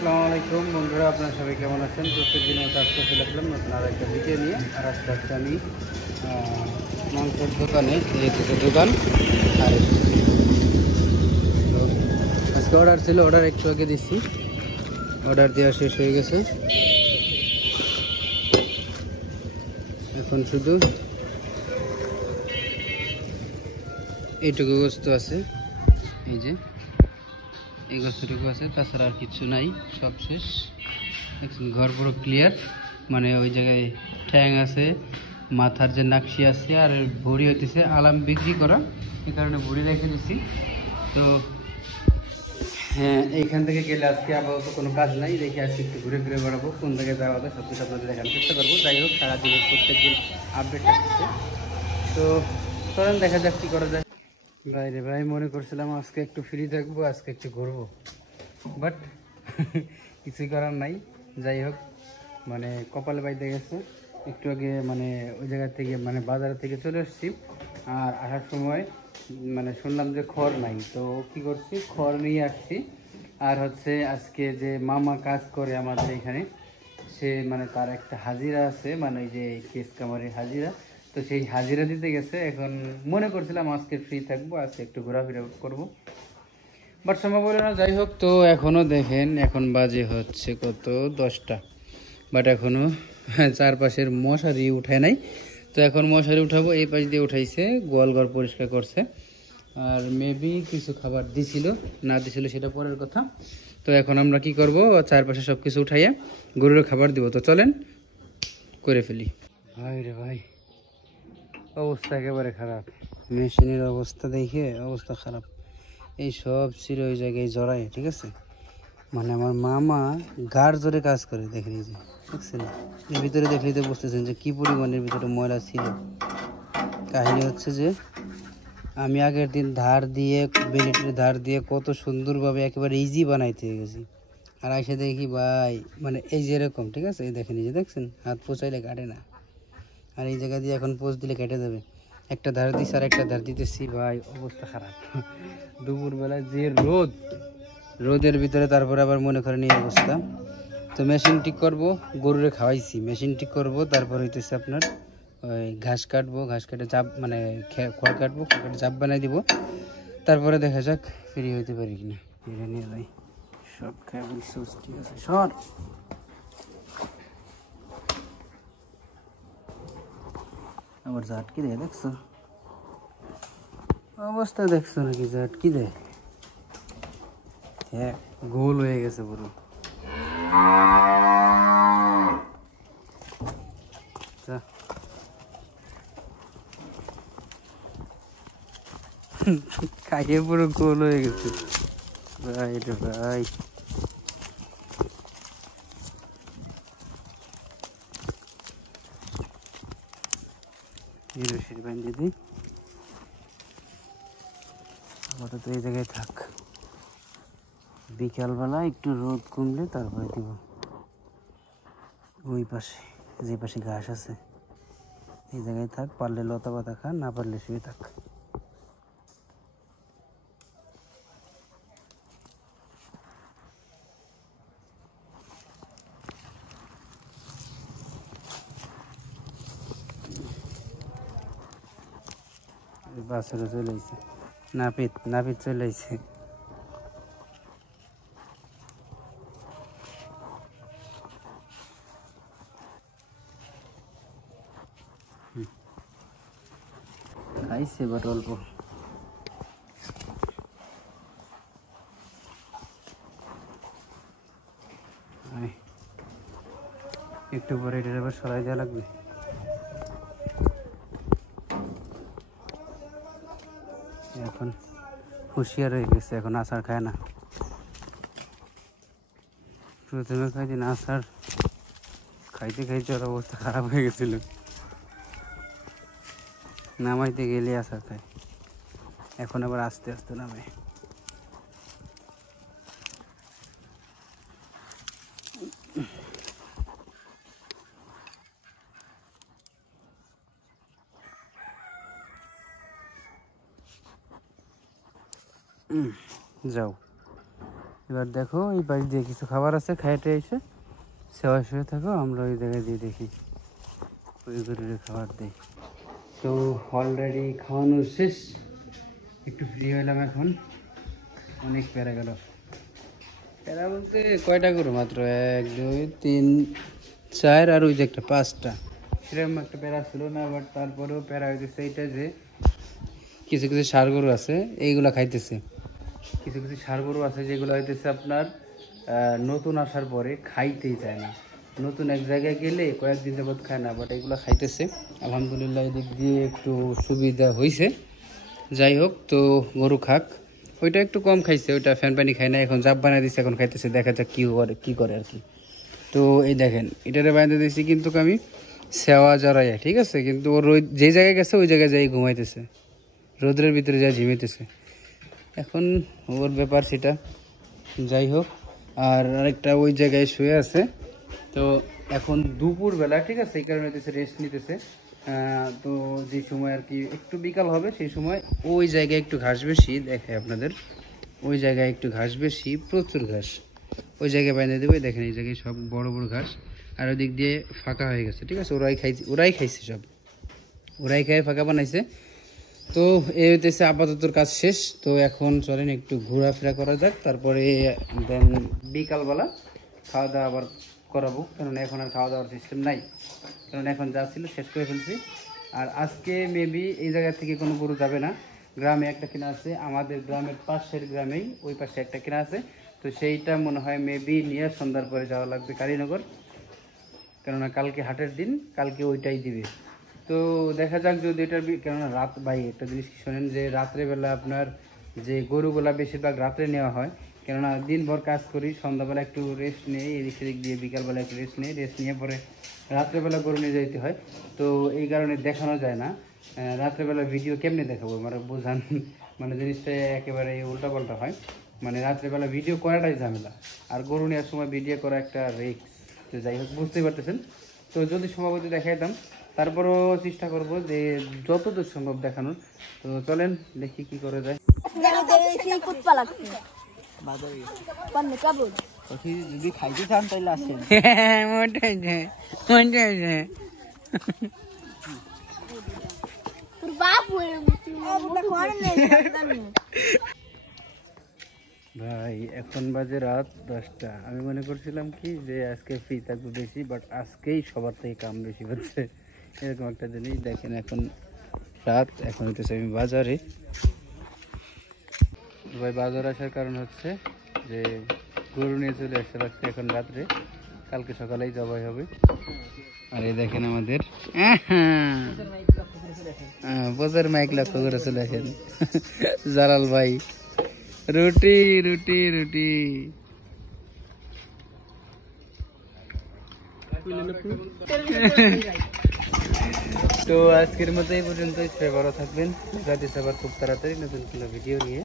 আসসালামু আলাইকুম বন্ধুরা, আপনারা সবাই কেমন আছেন? প্রত্যেকদিন মতো আজকে চলে আসলাম নতুন আর একটা ভিডিও নিয়ে। আর আজকে হচ্ছে আমি মাংসের দোকানে, যেহেতু দোকান। আর তো আজকে অর্ডার ছিল, অর্ডার একটু আগে দিচ্ছি, অর্ডার দেওয়া শেষ হয়ে গেছে। এখন শুধু এইটুকু গোস্ত আছে, এই যে এই গোস্তটুকু আছে, তাছাড়া আর কিছু নাই, সব শেষ। দেখছেন ঘর পুরো ক্লিয়ার, মানে ওই জায়গায় ঠ্যাং আছে, মাথার যে নাকশি আছে, আর ভুড়ি হইতেছে আলাম বিক্রি করা, এই কারণে ভুড়ি রেখে দিচ্ছি। তো হ্যাঁ, এইখান থেকে গেলে আজকে আপাতত কোনো কাজ নাই, দেখি আজকে একটু ঘুরে ফিরে বেড়াবো, কোন জায়গায় যাওয়া হবে সব কিছু আপনাদের দেখানোর চেষ্টা করবো। যাই হোক, সারাদিনের প্রত্যেকদিন আপডেট থাকতেছে। তো চলেন দেখা যাক কী করা যায়। বাইরে ভাই, মনে করছিলাম আজকে একটু ফ্রি থাকবো, আজকে একটু ঘুরবো, বাট কিছুই করার নাই। যাই হোক, মানে কপালে বাইতে গেছে। একটু আগে মানে ওই জায়গা থেকে, মানে বাজার থেকে চলে এসেছি, আর আসার সময় মানে শুনলাম যে খড় নাই, তো কি করছি, খড় নিয়ে আসছি। আর হচ্ছে আজকে যে মামা কাজ করে আমাদের এখানে, সে মানে তার একটা হাজিরা আছে, মানে ওই যে কেস কামারের হাজিরা, তো সেই হাজিরা দিতে গেছে। এখন মনে করছিলাম আজকে ফ্রি থাকবো, আজকে একটু ঘোরাফেরা করবো, বাট সম্ভব হলো না। যাই হোক, তো এখনও দেখেন, এখন বাজে হচ্ছে কত, 10টা, বাট এখনও চারপাশের মশারি উঠায় নাই। তো এখন মশারি উঠাবো, এই পাশ দিয়ে উঠাইছে, গোয়ালঘর পরিষ্কার করছে, আর মেবি কিছু খাবার দিছিল না দিছিল সেটা পরের কথা। তো এখন আমরা কি করব, চারপাশে সব কিছু উঠাইয়া গরুর খাবার দিব। তো চলেন করে ফেলি। ভাই রে ভাই, অবস্থা একেবারে খারাপ, মেশিনের অবস্থা দেখে অবস্থা খারাপ। এই সব ছিল ওই জায়গায় জড়ায়, ঠিক আছে। মানে আমার মামা গাড় জোরে কাজ করে, দেখেন এই যে, দেখছেন এর ভিতরে দেখলেই তো বুঝতেছেন যে কী পরিমাণের ভিতরে ময়লা ছিল। কাহিনী হচ্ছে যে আমি আগের দিন ধার দিয়ে, বেলেটের ধার দিয়ে কত সুন্দরভাবে একেবারে ইজি বানাইতে গেছি, আর এসে দেখি ভাই, মানে এই যে এরকম, ঠিক আছে, এই দেখেন, এই যে দেখছেন, হাত পোছাইলে কাটে না, আর এই জায়গা দিয়ে এখন পোষ দিলে কেটে যাবে। একটা ধার দিচ্ছি আর একটা ধার দিতেছি, ভাই অবস্থা খারাপ। দুপুরবেলায় যে রোদ, রোদের ভিতরে তারপরে আবার মনে করেন এই অবস্থা। তো মেশিন ঠিক করবো, গরুরে খাওয়াইছি, মেশিন ঠিক করবো, তারপর হইতেছে আপনার ওই ঘাস কাটবো, ঘাস কেটে চাপ, মানে খড় কাটবো, খড় কেটে চাপ বানাই দিব, তারপরে দেখা যাক ফ্রি হইতে পারি কিনা। এটা নিয়ে যাই, সব খেয়ে বলছি, ঠিক আছে সর। আবার ঝাটকি দেয়, দেখছো অবস্থা, দেখছো নাকি ঝাটকি দেয়? হ্যাঁ, গোল হয়ে গেছে পুরো। খাইয়ে পুরো গোল হয়ে গেছে ভাই রে ভাই। রশিদ বান্ধে দিই, আপাতত এই জায়গায় থাক, বিকালবেলা একটু রোদ কমলে তারপরে দিব। ওই পাশে, যে পাশে ঘাস আছে, এই জায়গায় থাক, পারলে লতা পাতা খা, না পারলে শুয়ে থাক। বাছুরও চলে আসছে, নাপিত নাপিত চলে আসছে। খাইছে বাট অল্প। একটু পরে এটার আবার সরাই দেওয়া লাগবে। এখন হুঁশিয়ার হয়ে গেছে, এখন আচার খায় না। প্রথমে কয়েকদিন আচার খাইতে খাইতে ওর অবস্থা খারাপ হয়ে গেছিল, নামাইতে গেলে আচার খায়, এখন আবার আস্তে আস্তে নামে। যাও, এবার দেখো এই পাশ দিয়ে কিছু খাবার আছে, খাইতে এসে সেবা শুয়ে থাকো, আমরা ওই জায়গায় দিয়ে দেখি ওই গরুরে খাবার দিই। তো অলরেডি খাওয়ানো শেষ, একটু ফ্রি হলাম এখন। অনেক প্যারা গেল, প্যারা বলতে কয়টা গরু মাত্র 1 2 3 4 আর ওই যে একটা 5টা, সেরকম একটা প্যারা ছিল না। বাট তারপরেও প্যারা হইতেছে এইটা যে কিছু কিছু ষাঁড় গরু আছে এইগুলা খাইতেছে, কিছু কিছু ষাঁড় গরু আছে যেগুলো হইতেছে আপনার নতুন আসার পরে খাইতেই চায় না, নতুন এক জায়গায় গেলে কয়েকদিন যাবত খায় না, বাট এগুলো খাইতেছে। আলহামদুলিল্লাহ এদিক দিয়ে একটু সুবিধা হয়েছে। যাই হোক, তো গরু খাক। ওইটা একটু কম খাইছে, ওইটা ফ্যান পানি খায় না, এখন জাপ বানিয়ে দিচ্ছে, এখন খাইতেছে, দেখা যাক কী করে আর কি। তো এই দেখেন এটারে বাইন্ধে দিয়েছি কিন্তু আমি সেওয়া জড়াইয়া, ঠিক আছে, কিন্তু ওর যে জায়গায় গেছে ওই জায়গায় যাই ঘুমাইতেছে, রোদ্রের ভিতরে যাই ঝিমাইতেছে। এখন ওর ব্যাপার সেটা, যাই হোক। আর আরেকটা ওই জায়গায় শুয়ে আছে। তো এখন দুপুরবেলা, ঠিক আছে, এই কারণে রেস্ট নিতেছে। তো যে সময় আর কি একটু বিকাল হবে সেই সময় ওই জায়গায় একটু ঘাস বেশি, দেখে আপনাদের ওই জায়গায় একটু ঘাস বেশি, প্রচুর ঘাস, ওই জায়গায় বাইরে দেবে। দেখেন এই জায়গায় সব বড় বড় ঘাস, আর ওই দিক দিয়ে ফাঁকা হয়ে গেছে, ঠিক আছে, ওরাই খাইছে সব, ওরাই খাই ফাঁকা বানাইছে। তো এই হইতেছে আপাতত কাজ শেষ। তো এখন চলেন একটু ঘোরাফেরা করা যাক, তারপরে দেন বিকালবেলা খাওয়া দাওয়া আবার করাবো, কারণ এখন আর খাওয়া দাওয়ার সিস্টেম নাই, কারণ এখন যা ছিল শেষ করে ফেলছি। আর আজকে মেবি এই জায়গা থেকে কোনো গরু যাবে না, গ্রামে একটা কেনা আছে, আমাদের গ্রামের পাশের গ্রামেই ওই পাশে একটা কেনা আছে। তো সেইটা মনে হয় মেবি নিয়ে সন্ধ্যার পরে যাওয়া লাগবে কালীনগর, কেননা কালকে হাটের দিন, কালকে ওইটাই দিবে। তো দেখা যাক যদি এটার, কেননা রাত, ভাই একটা জিনিস কি শোনেন, যে রাত্রেবেলা আপনার যে গরুগুলা বেশিরভাগ রাত্রে নেওয়া হয়, কেননা দিনভর কাজ করি, সন্ধ্যাবেলা একটু রেস্ট নেই, এদিক সেদিক দিয়ে বিকালবেলা একটু রেস্ট নিয়ে পরে রাত্রেবেলা গরু নিয়ে যেতে হয়। তো এই কারণে দেখানো যায় না। রাত্রেবেলা ভিডিও কেমনে দেখাবো, মানে বোঝান, মানে জিনিসটা একেবারে উল্টাপাল্টা হয়, মানে রাত্রেবেলা ভিডিও করাটাই ঝামেলা, আর গরু নেওয়ার সময় ভিডিও করা একটা রিস্ক। তো যাই হোক, বুঝতেই পারতেছেন। তো যদি সম্ভব হতো দেখাইতাম, তারপরও চেষ্টা করব যে যতদূর সম্ভব দেখানোর। তো চলেন দেখি কি করা যায়। যদি খাইতে চান তাহলে আসেন। ভাই এখন বাজে রাত 10টা, আমি মনে করছিলাম কি যে আজকে ফ্রি থাকবো বেশি, বাট আজকেই সবার থেকে কাম বেশি হচ্ছে, এরকম একটা জিনিস। দেখেন এখন রাত, এখন হইতেছে আমি বাজারে। ভাই বাজার আসার কারণ হচ্ছে যে গরু নিয়ে চলে আসতে লাগছে এখন রাত্রে, কালকে সকালেই জবাই হবে। আর এই দেখেন আমাদের বজার মাইক লক্ষ্য করে চলে আসেন জালাল ভাই, রুটি রুটি রুটি। তো আজকের মতো এই পর্যন্তই, সবাই ভালো থাকবেন, দেখা দিচ্ছে আবার খুব তাড়াতাড়ি নতুন কোনো ভিডিও নিয়ে।